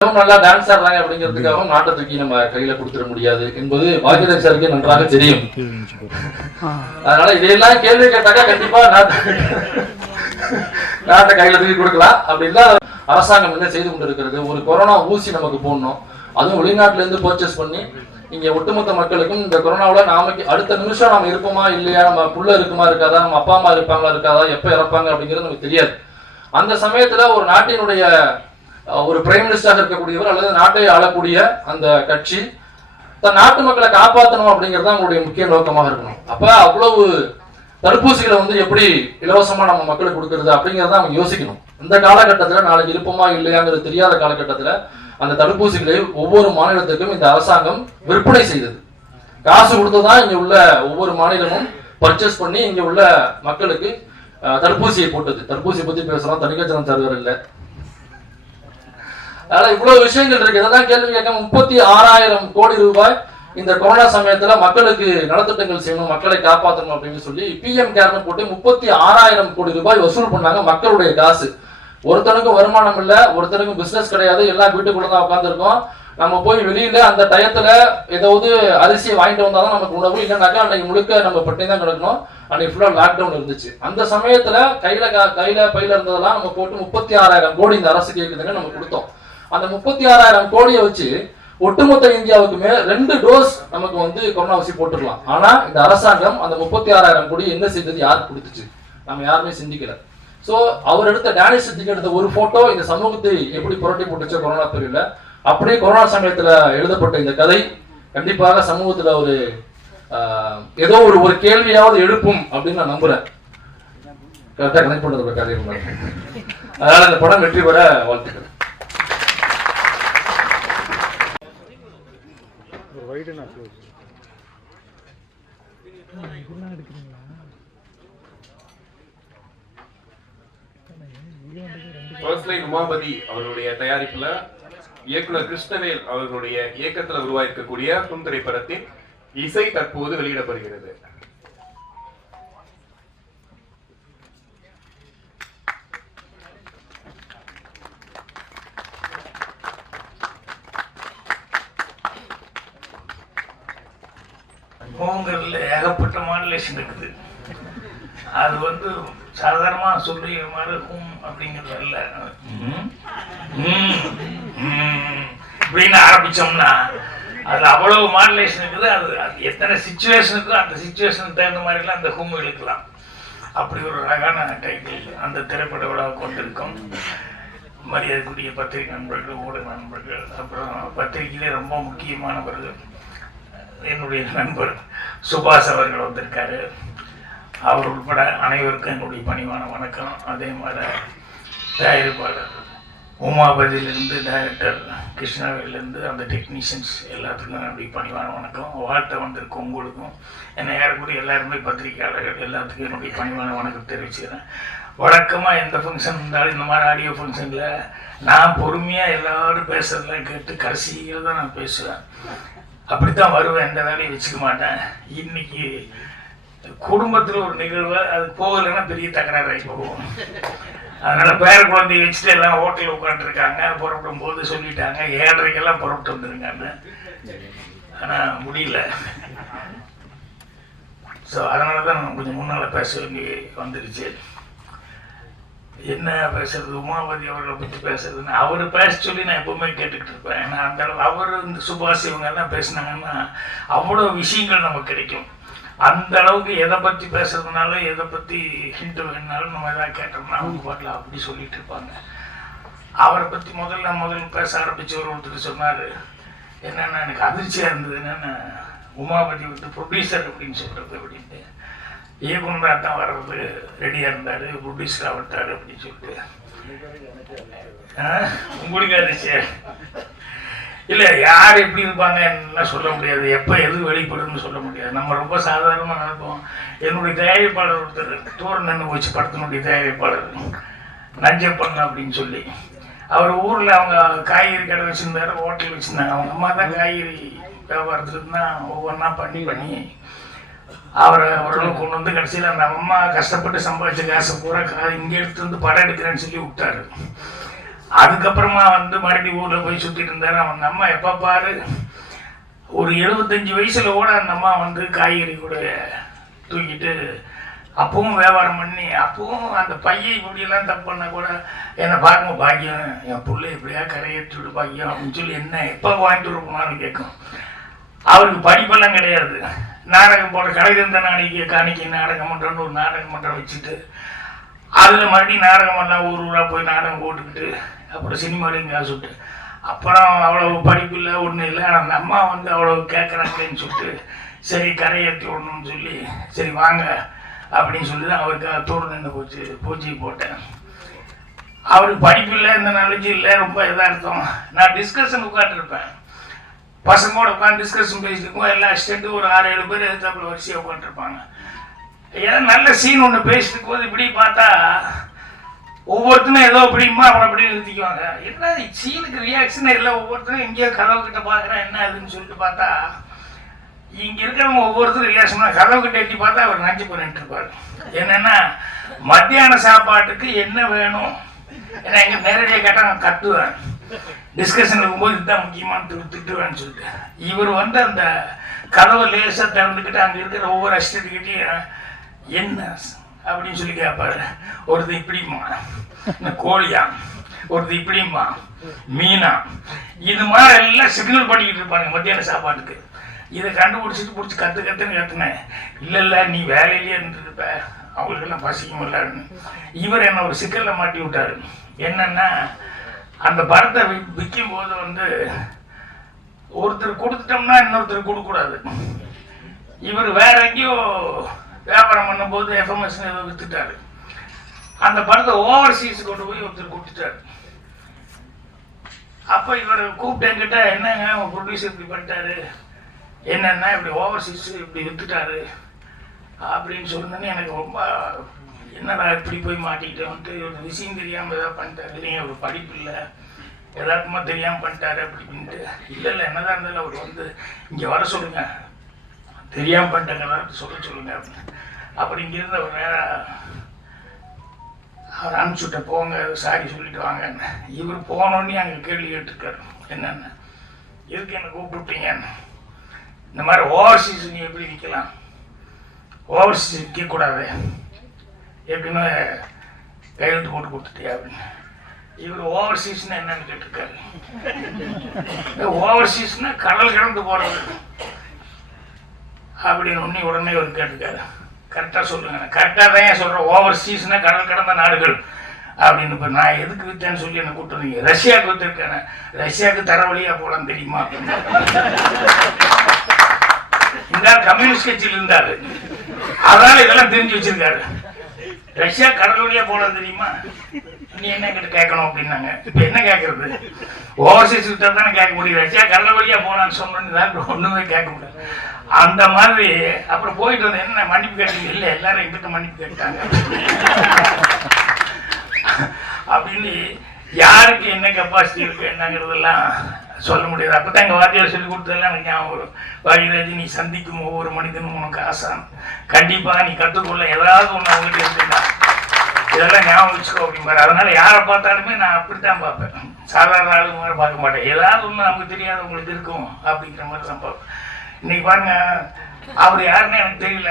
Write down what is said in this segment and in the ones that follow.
நல்லா டான்ஸ் ஆடுறாங்க அப்படிங்கிறதுக்காகவும் நாட்டை தூக்கி நம்ம கையில கொடுத்துட முடியாது என்பது பாக்கியராஜ் சாருக்கு நன்றாக தெரியும். அதனால இதையெல்லாம் கேள்வி கேட்டாக்கா கண்டிப்பா நாட்டை கையில தூக்கி கொடுக்கலாம். அப்படின்னா அரசாங்கம் என்ன செய்து கொண்டிருக்கிறது, ஒரு கொரோனா ஊசி நமக்கு போடணும், அதுவும் வெளிநாட்டுல இருந்து பர்ச்சேஸ் பண்ணி இங்க ஒட்டுமொத்த மக்களுக்கும் இந்த கொரோனாவோட நாமக்கு அடுத்த நிமிஷம் நாம இருப்போமா இல்லையா, நம்ம புள்ள இருக்குமா இருக்காதா, நம்ம அப்பா அம்மா இருப்பாங்களா இருக்காதா, எப்ப இறப்பாங்க அப்படிங்கிறது நமக்கு தெரியாது. அந்த சமயத்துல ஒரு நாட்டினுடைய ஒரு பிரைம் மினிஸ்டராக இருக்கக்கூடியவர் அல்லது நாட்டை ஆளக்கூடிய அந்த கட்சி தன் நாட்டு மக்களை காப்பாற்றணும் அப்படிங்கிறது அவங்களுடைய முக்கிய நோக்கமாக இருக்கணும். அப்ப அவ்வளவு தடுப்பூசிகளை எப்படி இலவசமா நம்ம மக்களுக்கு கொடுக்கறது அப்படிங்கிறத அவங்க யோசிக்கணும். இந்த காலகட்டத்துல நாளைக்கு இருப்போமா இல்லையாங்கிறது தெரியாத காலகட்டத்துல அந்த தடுப்பூசிகளை ஒவ்வொரு மாநிலத்துக்கும் இந்த அரசாங்கம் விற்பனை செய்தது. காசு கொடுத்துதான் இங்க உள்ள ஒவ்வொரு மாநிலமும் பர்ச்சேஸ் பண்ணி இங்க உள்ள மக்களுக்கு தடுப்பூசியை போட்டது. தடுப்பூசி பத்தி பேசுறோம், தனிக்கச்சனம் தருவர் இல்லை. அதனால இவ்வளவு விஷயங்கள் இருக்கு. இதெல்லாம் கேள்வி கேட்க 36,000 கோடி ரூபாய் இந்த கொரோனா சமயத்துல மக்களுக்கு நலத்திட்டங்கள் செய்யணும், மக்களை காப்பாற்றணும் அப்படின்னு சொல்லி PM கேர்னு போட்டு 36,000 கோடி ரூபாய் வசூல் பண்ணாங்க. மக்களுடைய காசு. ஒருத்தனுக்கும் வருமானம் இல்ல, ஒருத்தனுக்கும் பிசினஸ் கிடையாது, எல்லாம் வீட்டுக்குள்ளதான் உட்காந்துருக்கோம். நம்ம போய் வெளியில அந்த டயத்துல ஏதாவது அரிசியை வாங்கிட்டு வந்தாதான் நமக்கு உணவு, இல்லைன்னாக்கா அன்னைக்கு முழுக்க நம்ம பட்டினி தான் கிடக்கணும். அன்னைக்கு ஃபுல்லா லாக்டவுன் இருந்துச்சு. அந்த சமயத்துல கையில பையில இருந்ததெல்லாம் நம்ம போட்டு 36,000 கோடி இந்த அரசு கேக்குதுங்க நம்ம கொடுத்தோம். அந்த 36,000 கோடியை வச்சு ஒட்டுமொத்த இந்தியாவுக்குமே 2 டோஸ் நமக்கு கொரோனா ஊசி போட்டுக்கலாம். ஆனா இந்த அரசாங்கம் அந்த 36,000 கோடி என்ன செய்தது, யாருக்கு கொடுத்துச்சு, நம்ம யாருமே சிந்திக்கல. சோ அவர் எடுத்த டேனிஷ் சித்திக்கு எடுத்த ஒரு போட்டோ இந்த சமூகத்தை எப்படி புரட்டி போட்டுச்சோ கொரோனா தெரியல. அப்படியே கொரோனா சமயத்துல எழுதப்பட்ட இந்த கதை கண்டிப்பாக சமூகத்துல ஒரு ஏதோ ஒரு கேள்வியாவது எழுப்பும் அப்படின்னு நான் நம்புறேன். கரெக்டா கனெக்ட் பண்றது கதை. அதனால இந்த படம் வெற்றி பெற வாழ்த்துக்கள். உமாபதி அவருடைய தயாரிப்புல இயக்குனர் கிருஷ்ணவேல் அவர்களுடைய இயக்கத்தில் உருவாக்கக்கூடிய திரைப்படத்தின் இசை தற்போது வெளியிடப்படுகிறது. ஏகப்பட்ட மாடுலேஷன் இருக்குது. அது சாதாரணமா சொல்லி மறுக்கும் அப்படிங்கிறது அல்ல. இப்படின்னு ஆரம்பிச்சோம்னா அது அவ்வளவு மாடுலேஷன் இருக்குது. அது எத்தனை சிச்சுவேஷனுக்கோ அந்த சிச்சுவேஷனுக்கு தகுந்த மாதிரிலாம் அந்த ஹூம் இழுக்கலாம். அப்படி ஒரு அழகான டைட்டில் அந்த திரைப்பட விழாவுக்கு வந்திருக்கும். மரியாதைக்குரிய பத்திரிகை நண்பர்கள், ஊடக நண்பர்கள், அப்புறம் பத்திரிகையிலே ரொம்ப முக்கியமானவர்கள் என்னுடைய நண்பர் சுபாஷ் அவர்கள் வந்திருக்காரு. அவர் உட்பட அனைவருக்கும் என்னுடைய பணிவான வணக்கம். அதே மாதிரி தயாரிப்பாளர் உமாபதியிலிருந்து டைரக்டர் கிருஷ்ணாவிலிருந்து அந்த டெக்னீஷியன்ஸ் எல்லாத்துக்கும் என்னுடைய பணிவான வணக்கம். வாழ்த்த வந்திருக்கும் உங்களுக்கும் என்னை யாருக்கூடிய எல்லாருமே பத்திரிகையாளர்கள் எல்லாத்துக்கும் என்னுடைய பணிவான வணக்கம் தெரிவிச்சுக்கிறேன். வழக்கமாக எந்த ஃபங்க்ஷன் இருந்தாலும் இந்த மாதிரி ஆடியோ ஃபங்க்ஷனில் நான் பொறுமையாக எல்லோரும் பேசுறதெல்லாம் கேட்டு கடைசியில் தான் நான் பேசுவேன். அப்படித்தான் வருவேன், எந்த வேலையும் வச்சுக்க மாட்டேன். இன்னைக்கு குடும்பத்தில் ஒரு நிகழ்வு அது போகலைன்னா பெரிய தகராறாகி போகும். அதனால பேர குழந்தைய வச்சுட்டு எல்லாம் ஹோட்டலில் உட்காந்துருக்காங்க. புறப்படும் போது சொல்லிட்டாங்க 7:30 புறப்பட்டு வந்துருங்கன்னு. ஆனால் முடியல. ஸோ அதனால தான் நான் கொஞ்சம் முன்னால் பேச வேண்டி வந்துடுச்சு. என்ன பேசுறது, உமாபதி அவர்களை பற்றி பேசுறதுன்னு அவர் பேச சொல்லி நான் எப்பவுமே கேட்டுக்கிட்டு இருப்பேன். ஏன்னா அந்த அளவு அவர் இந்த சுபாஷ் இவங்க எல்லாம் பேசினாங்கன்னா அவ்வளோ விஷயங்கள் நமக்கு கிடைக்கும். அந்த அளவுக்கு எதை பற்றி பேசுறதுனாலும் எதை பற்றி ஹிண்ட் வேணுனாலும் நம்ம எதாவது கேட்டோம்னா அவங்க பாட்டில் அப்படி சொல்லிட்டு இருப்பாங்க. அவரை பற்றி முதல்ல பேச ஆரம்பிச்சு ஒருத்தர் சொன்னார், என்னென்னா எனக்கு அதிர்ச்சியாக இருந்தது என்னென்ன உமாபதி ப்ரொடியூசர் அப்படின்னு சொல்கிறது அப்படின்ட்டு. இயக்குனராக தான் வர்றது ரெடியாக இருந்தார், ப்ரொடியூசராக விட்டார் அப்படின்னு சொல்லிட்டு. உங்களுக்கு அதிர்ச்சி இல்லை, யார் எப்படி இருப்பாங்க என்னெல்லாம் சொல்ல முடியாது, எப்போ எது வெளிப்படுதுன்னு சொல்ல முடியாது. நம்ம ரொம்ப சாதாரணமாக நினைப்போம். என்னுடைய தயாரிப்பாளர் ஒருத்தர் தூரம் நின்று போச்சு, படத்தினுடைய தயாரிப்பாளர் நஞ்சப்பண்ண அப்படின்னு சொல்லி. அவர் ஊரில் அவங்க காய்கறி கடை வச்சுருந்தாரு, ஹோட்டல் வச்சுருந்தாங்க. அவங்க அம்மா தான் காய்கறி வியாபாரத்துக்கு தான் ஒவ்வொன்றா பண்ணி அவரை ஓரளவு கொண்டு வந்து கடைசியில் அந்த அம்மா கஷ்டப்பட்டு சம்பாதிச்ச காசை பூரா இங்கே எடுத்து வந்து படம் எடுக்கிறேன்னு சொல்லி விட்டாரு. அதுக்கப்புறமா வந்து மறுபடியும் ஊரில் போய் சுற்றிட்டு இருந்தார். அவங்க அம்மா எப்போ பாரு ஒரு 75 வயசுல கூட அந்த அம்மா வந்து காய்கறி கூட தூக்கிட்டு அப்பவும் வியாபாரம் பண்ணி அப்பவும் அந்த பையன் இப்படியெல்லாம் தப்பு பண்ணால் கூட என்னை பார்க்கும் பாக்கியம் என் பிள்ளை எப்படியா கரையேற்றி விடு பாக்கியம் அப்படின்னு சொல்லி என்ன எப்போ வாங்கிட்டு வர போனாலும் கேட்கும். அவருக்கு படிப்பெல்லாம் கிடையாது. நாடகம் போடுற கலைதந்த நாளைக்கு காணிக்கை நாடகம் மன்றம்னு ஒரு நாடகம் மன்றம் வச்சுட்டு அதில் மறுபடியும் நாடகமெல்லாம் ஊர் ஊராக போய் நாடகம் போட்டுக்கிட்டு அப்புறம் சினிமாலையும் காசு விட்டு அப்புறம் அவ்வளோ படிப்பு இல்லை ஒன்றும் இல்லை. ஆனால் அந்த அம்மா வந்து அவ்வளோ கேட்குறாங்களேன்னு சொல்லிட்டு சரி கரையேற்றி விடணும்னு சொல்லி சரி வாங்க அப்படின்னு சொல்லி தான் அவருக்கு தோடு நின்று பூஜை போட்டேன். அவருக்கு படிப்பு இல்லை, இந்த நாலேஜ் இல்லை, ரொம்ப இதாக இருக்கும். நான் டிஸ்கஷன் உட்காந்துருப்பேன், பசங்களோட உட்காந்து டிஸ்கஷன் பேசிட்டு எல்லா அசிஸ்டண்ட்டும் ஒரு 6-7 பேர் எதிர்த்தாப்புல வரிசையாக உட்காந்துருப்பாங்க. ஏதோ நல்ல சீன் ஒன்று பேசிட்டு போது இப்படி பார்த்தா ஒவ்வொருத்தரும் ஏதோ அப்படிமா அவனை அப்படி நிறுத்திக்குவாங்க. என்ன சீனுக்கு ரியாக்ஷனே இல்லை, ஒவ்வொருத்தரும் எங்கேயோ கதவு கிட்ட பார்க்குறேன் என்ன அதுன்னு சொல்லிட்டு பார்த்தா இங்கே இருக்கிறவங்க ஒவ்வொருத்தரும் ரியாக்ஷன் கதவு கிட்ட எட்டி பார்த்தா அவர் நஞ்சு போயிட்டு இருப்பார். என்னன்னா மத்தியான சாப்பாட்டுக்கு என்ன வேணும், ஏன்னா எங்க நேரடியாக கேட்டால் நான் கத்துவேன், டிஸ்கஷன் இருக்கும்போது இதுதான் முக்கியமான திட்டுவேன்னு சொல்லிட்டு இவர் வந்து அந்த கதவை லேசாக திறந்துக்கிட்டு அங்கே இருக்கிற ஒவ்வொரு அசிஸ்டன்ட்கிட்டையும் என்ன அப்படின்னு சொல்லி கேட்பாரு. ஒருத்தர் இப்படிமா கோழியா, ஒருத்தர் இப்படிமா மீனா, இது மாதிரி எல்லாம் சிக்னல் பண்ணிக்கிட்டு இருப்பாங்க மத்தியான சாப்பாட்டுக்கு. இதை கண்டுபிடிச்சிட்டு பிடிச்சி கத்துன்னு கத்துனேன். இல்லை நீ வேலையிலேயே இருந்துருப்ப, அவங்களுக்கெல்லாம் பசிக்கும் இல்லாருன்னு இவர் என்ன ஒரு சிக்கல்ல மாட்டி விட்டாரு. என்னன்னா அந்த படத்தை விற்கும் போது வந்து ஒருத்தர் கொடுத்துட்டோம்னா இன்னொருத்தர் கொடுக்கக்கூடாது. இவர் வேற எங்கேயோ வியாபாரம் பண்ணும்போது எஃப்எம்எஸ் ஏதோ வித்துட்டாரு. அந்த படத்தை ஓவர்சீஸ் கொண்டு போய் ஒருத்தர் கொடுத்துட்டாரு. அப்போ இவர் கூப்பிட்டு என்கிட்ட என்னங்க உங்க ப்ரொடியூசர் இப்படி பண்ணிட்டாரு, என்னன்னா இப்படி ஓவர்சீஸ் இப்படி வித்துட்டாரு அப்படின்னு சொன்னோன்னே எனக்கு ரொம்ப என்னடா இப்படி போய் மாட்டிக்கிட்டேன் வந்துட்டு ஒரு விஷயம் தெரியாமல் ஏதாவது பண்ணிட்டாரு, இல்லைங்க ஒரு படிப்பு இல்லை எதார்த்தமா தெரியாமல் பண்ணிட்டாரு அப்படி அப்படின்ட்டு. இல்லை என்னதான் இருந்தாலும் அவர் வந்து இங்கே வர சொல்லுங்க, தெரியாமல் பண்ணிட்டாங்க சொல்லுங்க அப்படின்னு. அப்புறம் இங்கிருந்து அவர் நேராக அவர் அனுப்பிச்சுட்ட போங்க சாரி சொல்லிட்டு வாங்கன்னு. இவர் போனோடனே அங்கே கேள்வி கேட்டிருக்காரு, என்னென்ன எதுக்கு என்ன கூப்பிட்டுட்டீங்கன்னு. இந்த மாதிரி ஓவர்சீஸ் நீ எப்படி விற்கலாம், ஓவர்சீஸ் விற்கக்கூடாது எப்படின்னு கையெழுத்து போட்டு கொடுத்துட்டியா அப்படின்னு. இவர் ஓவர்சீஸ்னா என்னன்னு கேட்டிருக்காரு. ஓவர்சீஸ்னா கடல் கடந்து போறது அப்படின்னு உடனே ஒரு கேட்டிருக்காரு. கரெக்டாக சொல்லுங்க, கரெக்டாக தான் ஏன் சொல்கிறேன், ஓவர்சீஸ்னா கடல் கடந்த நாடுகள் அப்படின்னு. இப்போ நான் எதுக்கு விற்றேன்னு சொல்லி என்ன கூப்பிட்டு வந்தீங்க, ரஷ்யாவுக்கு விற்றுருக்கேன், ரஷ்யாவுக்கு தர வழியா போகலாம் தெரியுமா அப்படின்னு. இந்த கம்யூனிஸ்ட் கட்சியில் இருந்தாரு, அதனால இதெல்லாம் தெரிஞ்சு வச்சிருக்காரு. ரஷ்யா கடல் வழியா போகலாம் தெரியுமா, நீ என்ன கிட்ட கேட்கணும் அப்படின்னாங்க. இப்போ என்ன கேட்கறது, ஓவர்சீஸ் விட்டா தானே கேட்க முடியும், ரஷ்யா கடல் வழியா போனான்னு சொன்னோன்னு ஒன்றுமே கேட்க முடியாது. அந்த மாதிரி அப்புறம் போயிட்டு வந்து என்ன மன்னிப்பு கேட்டீங்க, இல்லை எல்லாரும் எங்கிட்ட மன்னிப்பு கேட்டாங்க அப்படின்னு. யாருக்கு என்ன கெப்பாசிட்டி இருக்கு என்னங்கிறதெல்லாம் சொல்ல முடியாது. அப்பதான் எங்க வாத்தியார் சொல்லி கொடுத்ததெல்லாம் எனக்கு ஞாபகம் வரும். பாகிராஜி, நீ சந்திக்கும் ஒவ்வொரு மனிதனும் உனக்கு ஆசான், கண்டிப்பா நீ கற்றுக்கொள்ள ஏதாவது ஒண்ணு அவங்ககிட்ட இருக்குன்னா இதெல்லாம் ஞாபகம் வச்சுக்கோ அப்படிம்பாரு. அதனால யாரை பார்த்தாலுமே நான் அப்படித்தான் பார்ப்பேன், சாதாரண ஆளுங்க மாதிரி பார்க்க மாட்டேன். ஏதாவது ஒண்ணு நமக்கு தெரியாதவங்களுக்கு இருக்கும் அப்படிங்கிற மாதிரி தான் பார்ப்பேன். இன்னைக்கு பாருங்க, அவர் யாருன்னு எனக்கு தெரியல.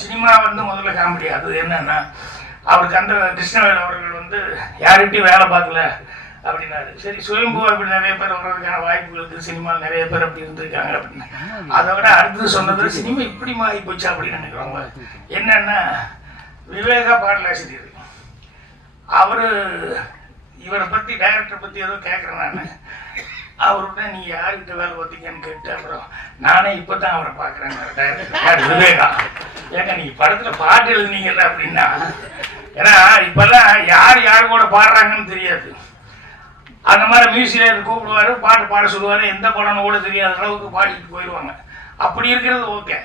சினிமா வந்து முதல்ல காமெடி. அது என்னன்னா அவருக்கு அந்த கிருஷ்ணவேல் அவர்கள் வந்து யார்கிட்டையும் வேலை பார்க்கல அப்படின்னாரு. சரி, சுயம்பு அப்படி நிறைய பேர் வர்றதுக்கான வாய்ப்புகள் இருக்கு, சினிமாவில் நிறைய பேர் அப்படி இருந்திருக்காங்க அப்படின்னு. அதை விட அடுத்தது சொன்னது சினிமா இப்படி மாறி போச்சு அப்படின்னு நினைக்கிறவங்க. என்னன்னா விவேகா பாடலாசிரியர், அவரு இவரை பத்தி டைரக்டரை பத்தி ஏதோ கேட்கறேன் நான். அவர்கிட்ட நீங்க யார்கிட்ட வேலை பார்த்தீங்கன்னு கேட்டு அப்புறம் நானே இப்பதான் அவரை பாக்குறேன் டைரக்டர் விவேகா. ஏங்க நீங்க படத்துல பாட்டு எழுதுனீங்கல்ல அப்படின்னா, ஏன்னா இப்பெல்லாம் யார் யாரு கூட பாடுறாங்கன்னு தெரியாது. அந்த மாதிரி மியூசிக் கூப்பிடுவாரு, பாட்டு பாட சொல்லுவாரு, எந்த படம்னு கூட தெரியாத அளவுக்கு பாடிட்டு போயிடுவாங்க. அப்படி இருக்கிறது ஓகே.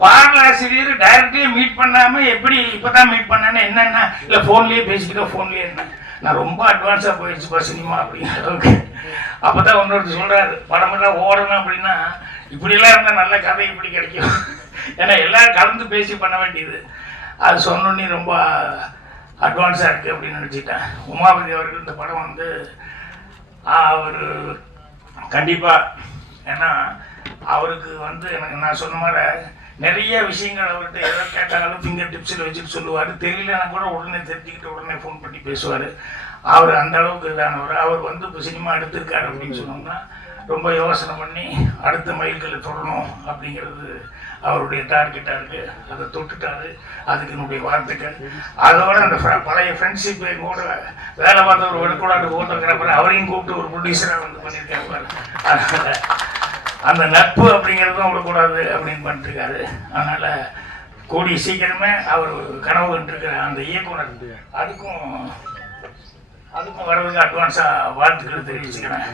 பாடலாசிரியர் டைரக்டே மீட் பண்ணாம எப்படி இப்பதான் மீட் பண்ணேன்னு என்னன்னா, இல்ல போன்லயே பேசிக்கிட்டோம், போன்லயே என்ன நான் ரொம்ப அட்வான்ஸா போயிடுச்சுப்பா சினிமா அப்படிங்கிற அளவுக்கு. அப்பதான் ஒன்னொருத்தர் சொல்றாரு, படமெல்லாம் ஓடணும் அப்படின்னா இப்படிலாம் இருந்தா நல்ல கதை இப்படி கிடைக்கும். ஏன்னா எல்லாரும் கலந்து பேசி பண்ண வேண்டியது. அது சொன்னோன்னே ரொம்ப அட்வான்ஸாக இருக்குது அப்படின்னு நினச்சிட்டேன். உமாபதி அவர்கள் இந்த படம் வந்து அவர் கண்டிப்பாக, ஏன்னா அவருக்கு வந்து எனக்கு நான் சொன்ன மாதிரி நிறைய விஷயங்கள் அவர்கிட்ட எதோ கேட்டாலும் ஃபிங்கர் டிப்ஸில் வச்சுட்டு சொல்லுவார். தெரியலன்னா கூட உடனே தெரிஞ்சுக்கிட்டு உடனே ஃபோன் பண்ணி பேசுவார். அவர் அந்த அளவுக்கு இதானவர். அவர் வந்து இப்போ சினிமா எடுத்திருக்காரு அப்படின்னு சொன்னோம்னா ரொம்ப யோசனை பண்ணி அடுத்த மைல்களை தொடரணும் அப்படிங்கிறது அவருடைய டார்கெட்டாக இருக்குது. அதை தொட்டுட்டாரு, அதுக்கு என்னுடைய வாழ்த்துக்கள். அதோட அந்த பழைய ஃப்ரெண்ட்ஷிப் கூட வேலை பார்த்த ஒரு வெடுக்கூடாது ஃபோட்டோகிராஃபர் அவரையும் கூப்பிட்டு ஒரு ப்ரொடியூசராக வந்து பண்ணியிருக்காரு. அதனால் அந்த நட்பு அப்படிங்கிறதும் விடக்கூடாது அப்படின்னு பண்ணிருக்காரு. அதனால் கூடிய சீக்கிரமே அவர் கனவு கண்டிருக்கிற அந்த இயக்குனர் அதுக்கும் வர்றதுக்கு அட்வான்ஸாக வாழ்த்துக்கள் தெரிவிச்சுக்கிறேன்.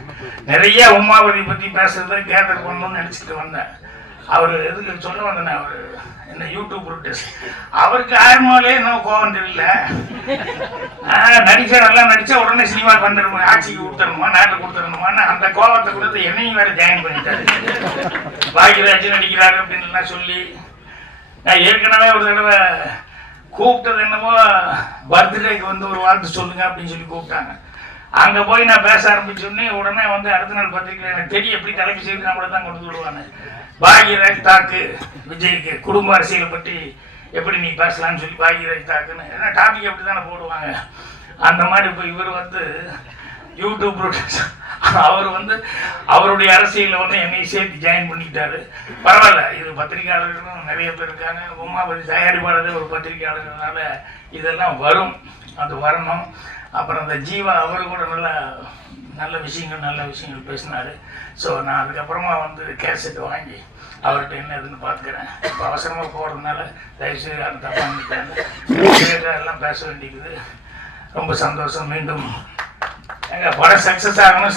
நிறைய உமாவதி பற்றி பேசுறத கேதர் பண்ணணும்னு நினச்சிட்டு வந்தேன். அவர் எதுக்கு சொல்ல வந்தேன், அவர் என்ன யூடியூப் ப்ரொடியூஸ், அவருக்கு ஆர்மாலே இன்னும் கோவம் தெரியல. நடிச்சா நல்லா நடிச்சா உடனே சினிமாவுக்கு வந்துடணுமா, ஆட்சிக்கு கொடுத்துடணுமா, நாட்டில் கொடுத்துடணுமான்னு அந்த கோவத்தை கொடுத்து என்னையும் வேற ஜாயின் பண்ணிட்டாரு. பாக்யராஜ் நடிக்கிறாரு அப்படின்னு சொல்லி நான் ஏற்கனவே ஒரு தடவை கூப்பிட்டது என்னமோ பர்த்டேக்கு வந்து ஒரு வாழ்த்து சொல்லுங்க அப்படின்னு சொல்லி கூப்பிட்டாங்க. அங்கே போய் நான் பேச ஆரம்பிச்சோடனே உடனே வந்து அடுத்த நாள் பத்திரிக்கையில் எனக்கு தெரியும் எப்படி தலைப்பு செய்து நம்மளை தான் கொண்டு விடுவாங்க. பாக்யராஜ் தாக்கு விஜய்க்கு குடும்ப அரசியலை பற்றி எப்படி நீ பேசலான்னு சொல்லி பாக்யராஜ் தாக்குன்னு ஏன்னா டாபிக் எப்படி தானே போடுவாங்க. அந்த மாதிரி இப்போ இவர் வந்து யூடியூப் அவர் வந்து அவருடைய அரசியலில் வந்து என்னை சேர்த்து ஜாயின் பண்ணிக்கிட்டாரு. பரவாயில்ல, இது பத்திரிகையாளர்களும் நிறைய பேர் இருக்காங்க. உமாபதி தயாரிப்பாளர் ஒரு பத்திரிகையாளர்களால இதெல்லாம் வரும், அது வரணும். அப்புறம் அந்த ஜீவா அவரு கூட நல்ல விஷயங்கள் பேசினார். ஸோ நான் அதுக்கப்புறமா வந்து கேசட் வாங்கி அவர்கிட்ட என்ன எதுன்னு பார்த்துக்கிறேன். இப்போ அவசரமாக போகிறதுனால தயவுசெய்து அதை தப்பாக பண்ணிட்டாங்க. எல்லாம் பேச வேண்டியது. ரொம்ப சந்தோஷம். மீண்டும் எங்கள் படம் சக்ஸஸ் ஆகணும்.